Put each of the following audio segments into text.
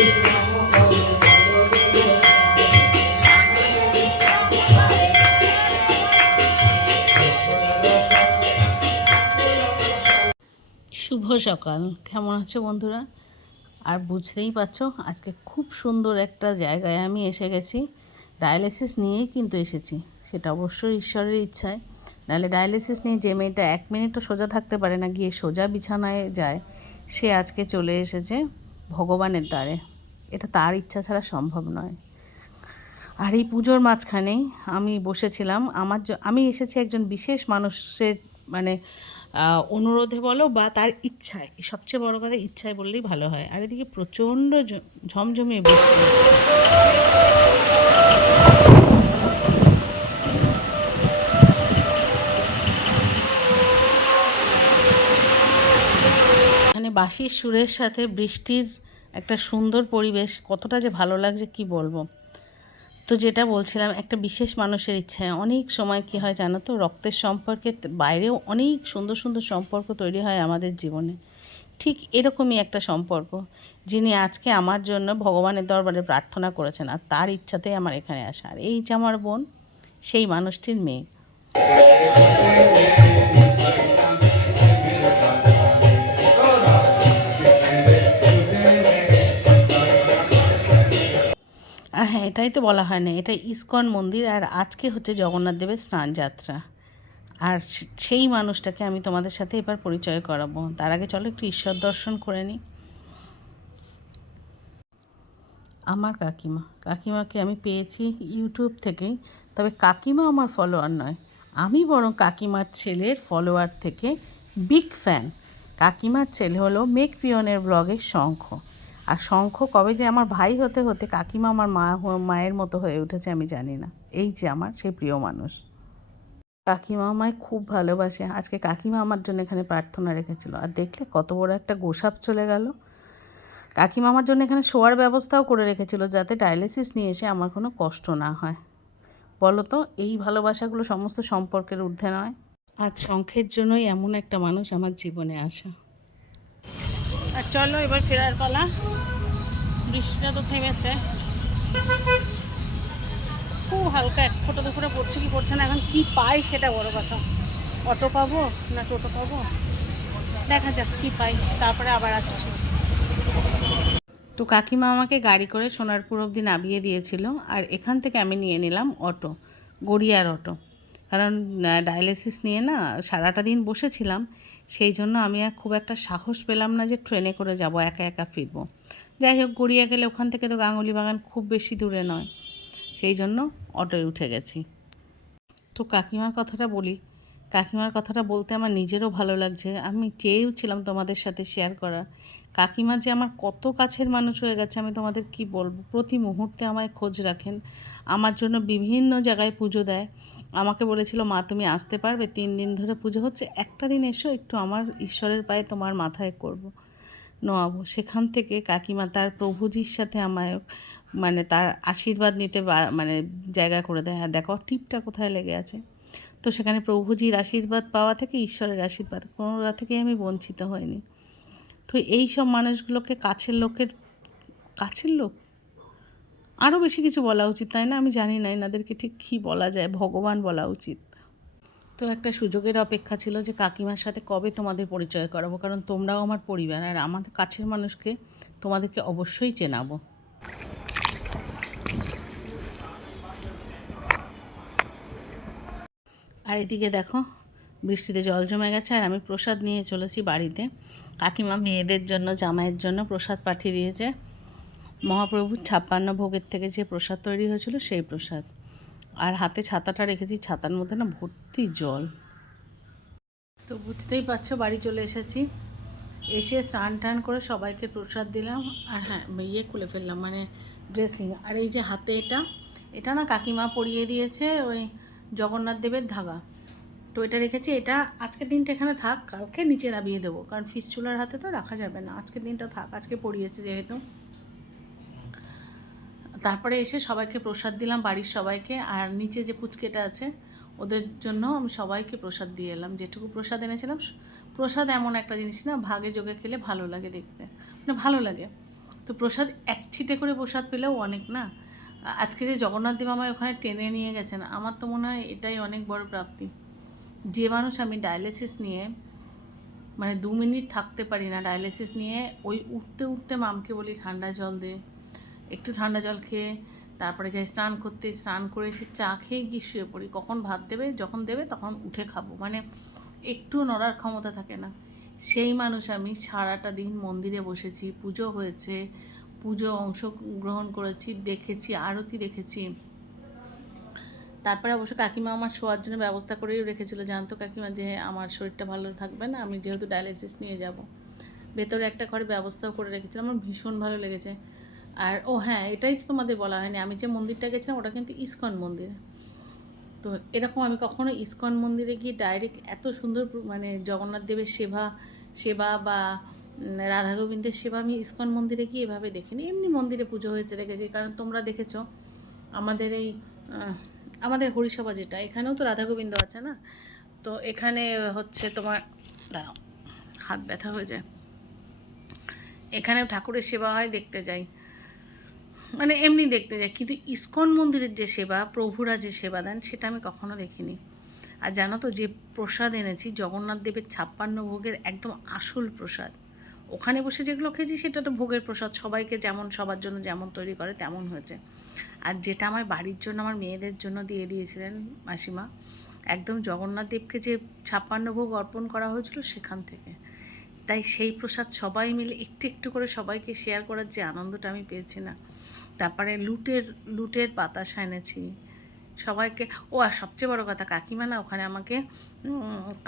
শুভ সকাল, কেমন আছো বন্ধুরা? আর বুঝতেই পারছো আজকে খুব সুন্দর একটা জায়গায় আমি এসে গেছি। ডায়ালিসিস নিয়েই কিন্তু এসেছি, সেটা অবশ্যই ঈশ্বরের ইচ্ছায়। নাহলে ডায়ালিসিস নিয়ে যে মেয়েটা 1 মিনিটও সোজা থাকতে পারে না, গিয়ে সোজা বিছানায় যায়, সে আজকে চলে এসেছে ভগবানের দ্বারে। এটা তার ইচ্ছা ছাড়া সম্ভব নয়। আর এই পুজোর মাঝখানেই আমি বসেছিলাম, আমি এসেছি একজন বিশেষ মানুষের মানে অনুরোধে বলো বা তার ইচ্ছায়, সবচেয়ে বড় কথা ইচ্ছায় বললেই ভালো হয়। আর এদিকে প্রচণ্ড ঝমঝমিয়ে বৃষ্টি। এখানে বাঁশির সুরের সাথে বৃষ্টির একটা সুন্দর পরিবেশ, কতটা যে ভালো লাগছে কি বলবো। তো যেটা বলছিলাম, একটা বিশেষ মানুষের ইচ্ছায় অনেক সময় কি হয় জানো তো, রক্তের সম্পর্কের বাইরেও অনেক সুন্দর সুন্দর সম্পর্ক তৈরি হয় আমাদের জীবনে। ঠিক এরকমই একটা সম্পর্ক, যিনি আজকে আমার জন্য ভগবানের দরবারে প্রার্থনা করেছেন, আর তার ইচ্ছাতেই আমার এখানে আসা। আর এই যে আমার বোন, সেই মানুষটির মেয়ে। আর হ্যাঁ, এটাই তো বলা হয় না, এটা ইস্কন মন্দির। আর আজকে হচ্ছে জগন্নাথ দেবের স্নানযাত্রা। আর সেই মানুষটাকে আমি তোমাদের সাথে এবার পরিচয় করাবো। তার আগে চলো একটু ঈশ্বর দর্শন করে নিই। আমার কাকিমাকে আমি পেয়েছি ইউটিউব থেকেই। তবে কাকিমা আমার ফলোয়ার নয়, আমি বরং কাকিমার ছেলের ফলোয়ার থেকে বিগ ফ্যান। কাকিমার ছেলে হলো মেক পিয়নের ব্লগের শঙ্খ। আর শঙ্খ কবে যে আমার ভাই হতে হতে কাকিমা আমার মায়ের মতো হয়ে উঠেছে আমি জানি না। এই যে আমার সেই প্রিয় মানুষ। কাকিমা আমায় খুব ভালোবাসে। আজকে কাকিমা আমার জন্য এখানে প্রার্থনা রেখেছিল। আর দেখলে কত বড় একটা গোসাপ চলে গেল। কাকিমা আমার জন্য এখানে শোয়ার ব্যবস্থাও করে রেখেছিল, যাতে ডায়ালিসিস নিয়ে এসে আমার কোনো কষ্ট না হয়। বলো তো, এই ভালোবাসাগুলো সমস্ত সম্পর্কের ঊর্ধ্বে নয়? আজ শঙ্খের জন্যই এমন একটা মানুষ আমার জীবনে আসা। আর চলো এবার ফেরার পালা। বৃষ্টিটা তো থেমেছে, খুব হালকা 1 ফোঁটা 2 ফোঁটা পড়ছে কি পড়ছে না, এখন কি পাই সেটা বড় কথা। অটো পাবো না টোটো পাবো, দেখা যাক কি পাই, তারপরে আবার আসছি। তো কাকিমা আমাকে গাড়ি করে সোনারপুর অবধি নামিয়ে দিয়েছিল। আর এখান থেকে আমি নিয়ে নিলাম অটো, গড়িয়ার অটো। কারণ ডায়ালিসিস নিয়ে না সারাটা দিন বসেছিলাম, সেই জন্য আমি আর খুব একটা সাহস পেলাম না যে ট্রেনে করে যাব, একা একা ফিরবো। যাই হোক, গড়িয়া গেলে ওখান থেকে তো গাঙ্গুলি বাগান খুব বেশি দূরে নয়, সেই জন্য অটোয় উঠে গেছি। তো কাকিমার কথাটা বলি, কাকিমার কথাটা বলতে আমার নিজেরও ভালো লাগছে। আমি চেয়েওছিলাম তোমাদের সাথে শেয়ার করার। কাকিমা যে আমার কত কাছের মানুষ হয়ে গেছে আমি তোমাদের কি বলবো। প্রতি মুহূর্তে আমায় খোঁজ রাখেন, আমার জন্য বিভিন্ন জায়গায় পুজো দেয়। আমাকে বলেছিল, মা তুমি আসতে পারবে? 3 দিন ধরে পুজো হচ্ছে, একটা দিন এসো, একটু আমার ঈশ্বরের পায়ে তোমার মাথায় করব নোয়াবো। সেখান থেকে কাকিমা তার প্রভুজির সাথে আমায় মানে তার আশীর্বাদ নিতে মানে জায়গা করে দেয়। আর দেখো টিপটা কোথায় লেগে আছে। তো সেখানে প্রভুজির আশীর্বাদ পাওয়া থেকে, ঈশ্বরের আশীর্বাদ কোনোটা থেকেই আমি বঞ্চিত হইনি। তো এই সব মানুষগুলোকে কাছের লোক আরও বেশি কিছু বলা উচিত, তাই না? আমি জানি না এনাদেরকে ঠিক কী বলা যায়, ভগবান বলা উচিত। তো একটা সুযোগের অপেক্ষা ছিল যে কাকিমার সাথে কবে তোমাদের পরিচয় করাবো, কারণ তোমরাও আমার পরিবার, আর আমাদের কাছের মানুষকে তোমাদেরকে অবশ্যই চেনাবো। আর এদিকে দেখো বৃষ্টিতে জল জমে গেছে, আর আমি প্রসাদ নিয়ে চলেছি বাড়িতে। কাকিমা মেয়েদের জন্য, জামাইয়ের জন্য প্রসাদ পাঠিয়ে দিয়েছে। মহাপ্রভুর 56 ভোগের থেকে যে প্রসাদ তৈরি হয়েছিল সেই প্রসাদ। আর হাতে ছাতাটা রেখেছি, ছাতার মধ্যে না ভর্তি জল। তো বুঝতেই পারছো বাড়ি চলে এসেছি। এসে স্নান টান করে সবাইকে প্রসাদ দিলাম। আর হ্যাঁ, খুলে ফেললাম, মানে ড্রেসিং। আর এই যে হাতে এটা না কাকিমা পরিয়ে দিয়েছে ওই জগন্নাথ দেবের ধাগা। তো এটা রেখেছি, এটা আজকের দিনটা এখানে থাক, কালকে নিচে নামিয়ে দেবো, কারণ চুলার হাতে তো রাখা যাবে না। আজকের দিনটা থাক, আজকে পরিয়েছে যেহেতু। তারপরে এসে সবাইকে প্রসাদ দিলাম, বাড়ির সবাইকে। আর নিচে যে পুচকেটা আছে ওদের জন্য আমি সবাইকে প্রসাদ দিয়ে এলাম, যেটুকু প্রসাদ এনেছিলাম। প্রসাদ এমন একটা জিনিস না, ভাগে যোগে খেলে ভালো লাগে দেখতে, মানে ভালো লাগে। তো তো প্রসাদ এক ছিটে করে প্রসাদ পেলেও অনেক না। আজকে যে জগন্নাথ দেব আমায় ওখানে টেনে নিয়ে গেছেন, আমার তো মনে হয় এটাই অনেক বড় প্রাপ্তি। যে মানুষ আমি ডায়ালিসিস নিয়ে মানে 2 মিনিট থাকতে পারি না, ডায়ালিসিস নিয়ে ওই উঠতে উঠতে মামকে বলি ঠান্ডা জল দে, একটু ঠান্ডা জল খেয়ে তারপরে যাই স্নান করতে, স্নান করে এসে চা খেয়ে গিয়ে শুয়ে পড়ি, কখন ভাত দেবে, যখন দেবে তখন উঠে খাবো, মানে একটু নড়ার ক্ষমতা থাকে না। সেই মানুষ আমি সারাটা দিন মন্দিরে বসেছি, পুজো হয়েছে, পুজো অংশগ্রহণ করেছি, দেখেছি, আরতি দেখেছি। তারপরে অবশ্য কাকিমা আমার শোয়ার জন্য ব্যবস্থা করেই রেখেছিল, জানতো কাকিমা যে আমার শরীরটা ভালো থাকবে না, আমি যেহেতু ডায়ালিসিস নিয়ে যাব, ভেতরে একটা ঘরে ব্যবস্থাও করে রেখেছিলাম। আমার ভীষণ ভালো লেগেছে। আর ও হ্যাঁ, এটাই তো তোমাদের বলা হয়নি, আমি যে মন্দিরটা গেছিলাম ওটা কিন্তু ইস্কন মন্দির। তো এরকম আমি কখনো ইস্কন মন্দিরে গিয়ে ডাইরেক্ট এত সুন্দর মানে জগন্নাথ দেবের সেবা সেবা বা রাধা গোবিন্দের সেবা আমি ইস্কন মন্দিরে গিয়ে এভাবে দেখিনি। এমনি মন্দিরে পুজো হয়েছে দেখেছি, কারণ তোমরা দেখেছো আমাদের এই আমাদের হরিসভা যেটা, এখানেও তো রাধা গোবিন্দ আছে না। তো এখানে হচ্ছে তোমার, দাঁড়াও হাত ব্যথা হয়ে যায়, এখানেও ঠাকুরের সেবা হয়, দেখতে যাই, মানে এমনি দেখতে যাই। কিন্তু ইস্কন মন্দিরের যে সেবা, প্রভুরা যে সেবা দেন, সেটা আমি কখনো দেখিনি। আর জানো তো, যে প্রসাদ এনেছি জগন্নাথ দেবের 56 ভোগের একদম আসল প্রসাদ, ওখানে বসে যেগুলো খেয়েছি সেটা তো ভোগের প্রসাদ, সবাইকে যেমন সবার জন্য যেমন তৈরি করে তেমন হয়েছে। আর যেটা আমার বাড়ির জন্য আমার মেয়েদের জন্য দিয়ে দিয়েছিলেন মাসিমা, একদম জগন্নাথ দেবকে যে 56 ভোগ অর্পণ করা হয়েছিল সেখান থেকে। তাই সেই প্রসাদ সবাই মিলে একটু একটু করে সবাইকে শেয়ার করার যে আনন্দটা আমি পেয়েছি না। তারপরে লুটের বাতাসা এনেছি সবাইকে। ও আর সবচেয়ে বড় কথা, কাকিমা না ওখানে আমাকে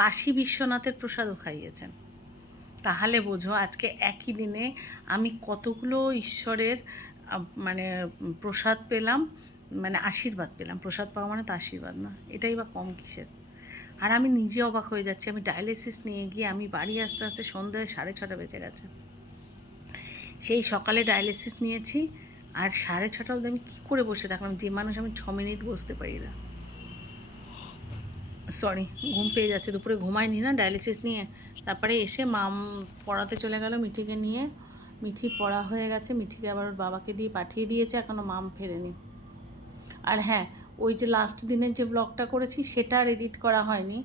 কাশী বিশ্বনাথের প্রসাদও খাইয়েছেন। তাহলে বোঝো আজকে একই দিনে আমি কতগুলো ঈশ্বরের মানে প্রসাদ পেলাম, মানে আশীর্বাদ পেলাম। প্রসাদ পাওয়া মানে তো আশীর্বাদ না, এটাই বা কম কিসের। আর আমি নিজে অবাক হয়ে যাচ্ছি, আমি ডায়ালিসিস নিয়ে গিয়ে আমি বাড়ি আসতে আসতে সন্ধ্যে 6:30 বেজে গেছে। সেই সকালে ডায়ালিসিস নিয়েছি, আর 6:30 অবধি আমি কী করে বসে থাকলাম, যে মানুষ আমি 6 মিনিট বসতে পারি না। সরি, ঘুম পেয়ে যাচ্ছে, দুপুরে ঘুমাইনি না ডায়ালিসিস নিয়ে। তারপরে এসে মাম পড়াতে চলে গেল মিঠিকে নিয়ে, মিঠি পড়া হয়ে গেছে, মিঠিকে আবার ওর বাবাকে দিয়ে পাঠিয়ে দিয়েছে, এখনও মাম ফেরেনি। আর হ্যাঁ, ওই যে লাস্ট দিনের যে ব্লগটা করেছি সেটা আর এডিট করা হয়নি।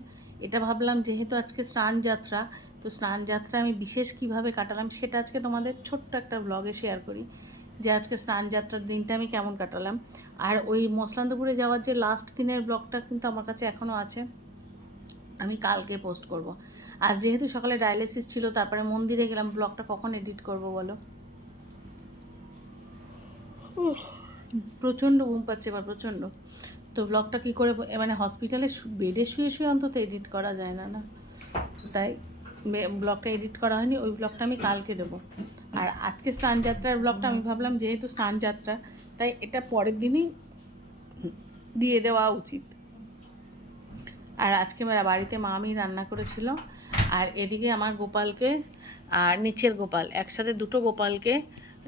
এটা ভাবলাম যেহেতু আজকে স্নান যাত্রা, তো স্নান যাত্রা আমি বিশেষ কিভাবে কাটালাম সেটা আজকে তোমাদের ছোট্ট একটা ব্লগে শেয়ার করি, যে আজকে স্নান যাত্রার দিনটা আমি কেমন কাটালাম। আর ওই মসলান্দপুরে যাওয়ার যে লাস্ট দিনের ব্লগটা কিন্তু আমার কাছে এখনও আছে, আমি কালকে পোস্ট করব। আর যেহেতু সকালে ডায়ালিসিস ছিল, তারপরে মন্দিরে গেলাম, ব্লগটা কখন এডিট করব বলো? প্রচণ্ড ঘুম পাচ্ছে বা প্রচণ্ড, তো ব্লগটা কী করে, মানে হসপিটালে বেডে শুয়ে শুয়ে অন্তত এডিট করা যায় না না, তাই ব্লগটা এডিট করা হয়নি। ওই ব্লগটা আমি কালকে দেবো। আর আজকে স্নানযাত্রার ব্লগটা আমি ভাবলাম যেহেতু স্নানযাত্রা, তাই এটা পরের দিনই দিয়ে দেওয়া উচিত। আর আজকে বাড়িতে মামি রান্না করেছিল, আর এদিকে আমার গোপালকে আর নিচের গোপাল, একসাথে দুটো গোপালকে,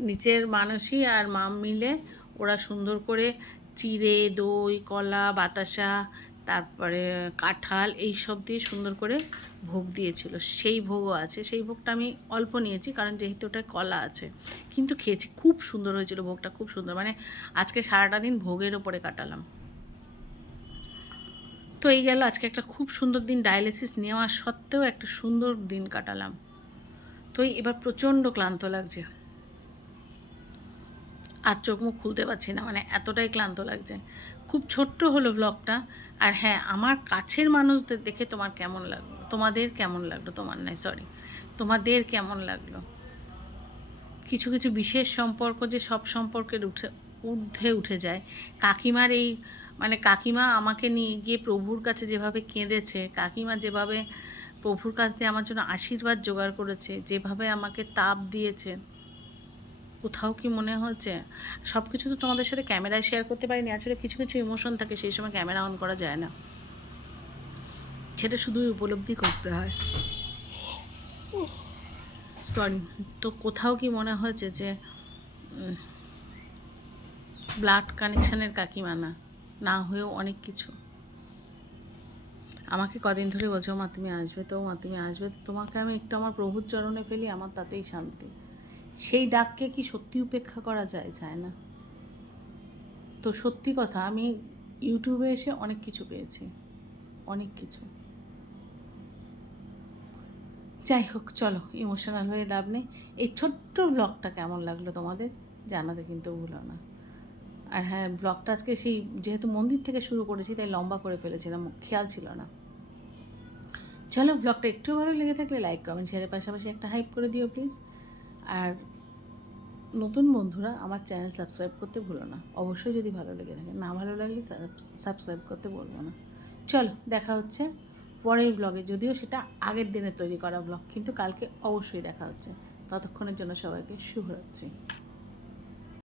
নিচের মানসী আর মাম মিলে ওরা সুন্দর করে চিড়ে, দই, কলা, বাতাসা, তারপরে কাঁঠাল, এই সব দিয়ে সুন্দর করে ভোগ দিয়েছিল। সেই ভোগও আছে, সেই ভোগটা আমি অল্প নিয়েছি কারণ যেহেতু ওটা কলা আছে, কিন্তু খেয়েছি, খুব সুন্দর হয়েছিল ভোগটা, খুব সুন্দর। মানে আজকে সারাটা দিন ভোগের ওপরে কাটালাম। তো এই গেল আজকে একটা খুব সুন্দর দিন, ডায়ালিসিস নেওয়া সত্ত্বেও একটা সুন্দর দিন কাটালাম। তো এবার প্রচণ্ড ক্লান্ত লাগছে, আর চোখ মুখ খুলতে পারছি না, মানে এতটাই ক্লান্ত লাগছে। খুব ছোট্ট হলো ব্লগটা। আর হ্যাঁ, আমার কাছের মানুষদের দেখে তোমার কেমন লাগলো, তোমাদের কেমন লাগলো, তোমাদের কেমন লাগলো? কিছু কিছু বিশেষ সম্পর্ক যে সব সম্পর্কের ঊর্ধ্বে উঠে যায়। কাকিমার এই মানে কাকিমা আমাকে নিয়ে গিয়ে প্রভুর কাছে যেভাবে কেঁদেছে, কাকিমা যেভাবে প্রভুর কাছ দিয়ে আমার জন্য আশীর্বাদ জোগাড় করেছে, যেভাবে আমাকে তাপ দিয়েছে, কোথাও কি মনে হচ্ছে? সব কিছু তো তোমাদের সাথে ক্যামেরায় শেয়ার করতে পারিনি, আসলে কিছু কিছু ইমোশন থাকে, সেই সময় ক্যামেরা অন করা যায় না, সেটা শুধুই উপলব্ধি করতে হয়। সরি, তো কোথাও কি মনে হয়েছে যে ব্লাড কানেকশানের কাকিমা না হয়েও অনেক কিছু। আমাকে কদিন ধরে বলছো মা তুমি আসবে তো, মা তুমি আসবে তো, তোমাকে আমি একটু আমার প্রভুর চরণে ফেলি, আমার তাতেই শান্তি। সেই ডাককে কি সত্যি উপেক্ষা করা যায়? যায় না। তো সত্যি কথা, আমি ইউটিউবে এসে অনেক কিছু পেয়েছি, অনেক কিছু। যাই হোক, চলো ইমোশনাল হয়ে লাভ নেই। এই ছোট্ট ব্লগটা কেমন লাগলো তোমাদের জানাতে কিন্তু ভুলো না। আর হ্যাঁ, ব্লগটা আজকে সেই যেহেতু মন্দির থেকে শুরু করেছি তাই লম্বা করে ফেলেছিলাম, খেয়াল ছিল না। চলো, ব্লগটা একটু ভালো লেগে থাকলে লাইক কমেন্ট শেয়ারের পাশাপাশি একটা হাইপ করে দিও প্লিজ। আর নতুন বন্ধুরা আমার চ্যানেল সাবস্ক্রাইব করতে ভুলো না অবশ্যই, যদি ভালো লেগে থাকে। না ভালো লাগলে সাবস্ক্রাইব করতে বলবো না। চলো, দেখা হচ্ছে পরের ব্লগে, যদিও সেটা আগের দিনে তৈরি করা ব্লগ, কিন্তু কালকে অবশ্যই দেখা হচ্ছে। ততক্ষণের জন্য সবাইকে শুভরাত্রি।